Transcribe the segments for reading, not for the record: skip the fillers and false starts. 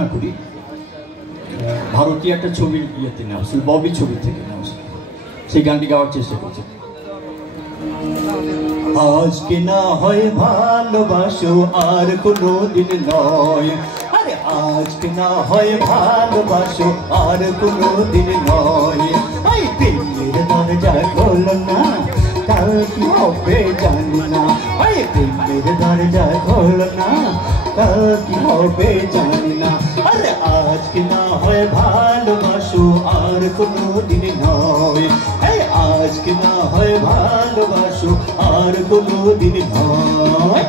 রচনা করি ভারতীয় একটা ছবির ইয়েতে নেওয়া ছিল, ববি ছবি থেকে নেওয়া ছিল। সেই গানটি গাওয়ার চেষ্টা করছি। আজকে না হয় ভালোবাসো আর কোনো দিন নয়, আরে আজকে না হয় ভালোবাসো আর কোনো দিন নয়। এই প্রেমের দরজা খোলো না, কাল কি হবে জানি না। এই প্রেমের দরজা খোলো না, কাল কি হবে জানি না। আরে আজকে না হয় ভালোবাসো আর কোনো দিন নয়, এই আজকে না হয় ভালোবাসো আর কোনো দিন নয়।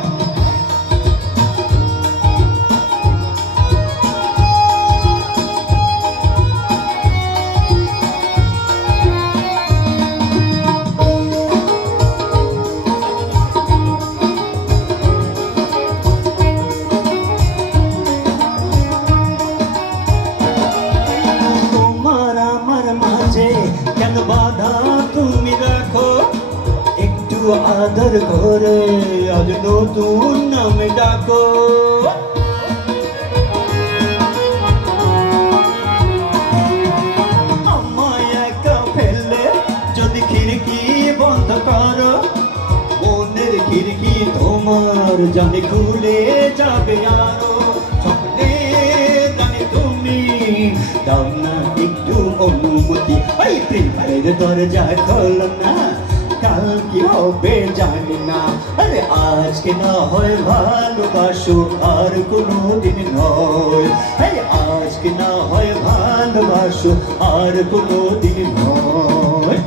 কেন বাধা তুমি রাখো, একটু আদর করে আজ নতুন নামে ডাকো। আমায় একা ফেললে যদি খিড়কি বন্ধ করো, মনের খিড়কি তোমার জানে খুলে যাবে আরো। স্বপ্নে জানি তুমি দাও না একটু অনুমতি, এই প্রেমের দরজা খোলো না, কাল কি হবে জানি না। আরে আজকে না হয় ভালোবাসো আর কোনো দিন নয়, এই আজকে না হয় ভালোবাসো আর কোনো দিন নয়।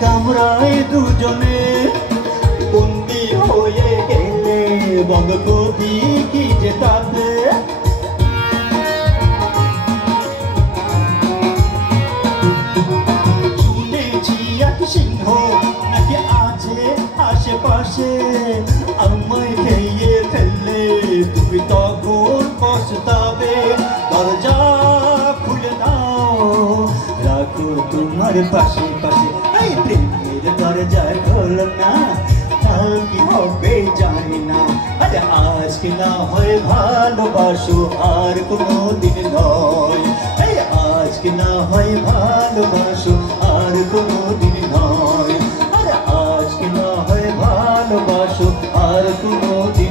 কামরায় দুজনে বন্দি হয়ে গেলে বন্ধ করি কি যে তাতে। শুনেছি এক সিংহ নাকি আছে আশেপাশে, আমায় খেয়ে ফেললে তুমি তখন পস্তাবে। দরজা খুলে দাও, রাখো তোমার পাশে পাশে, এই প্রেমের দরজা খোলো না, কাল কি হবে জানি না। আরে আজকে না হয় ভালোবাসো আর কোনো দিন নয়, এই আজকে না হয় ভালোবাসো আর কোনো দিন নয়। আরে আজকে না হয় ভালোবাসো আর কোনো দিন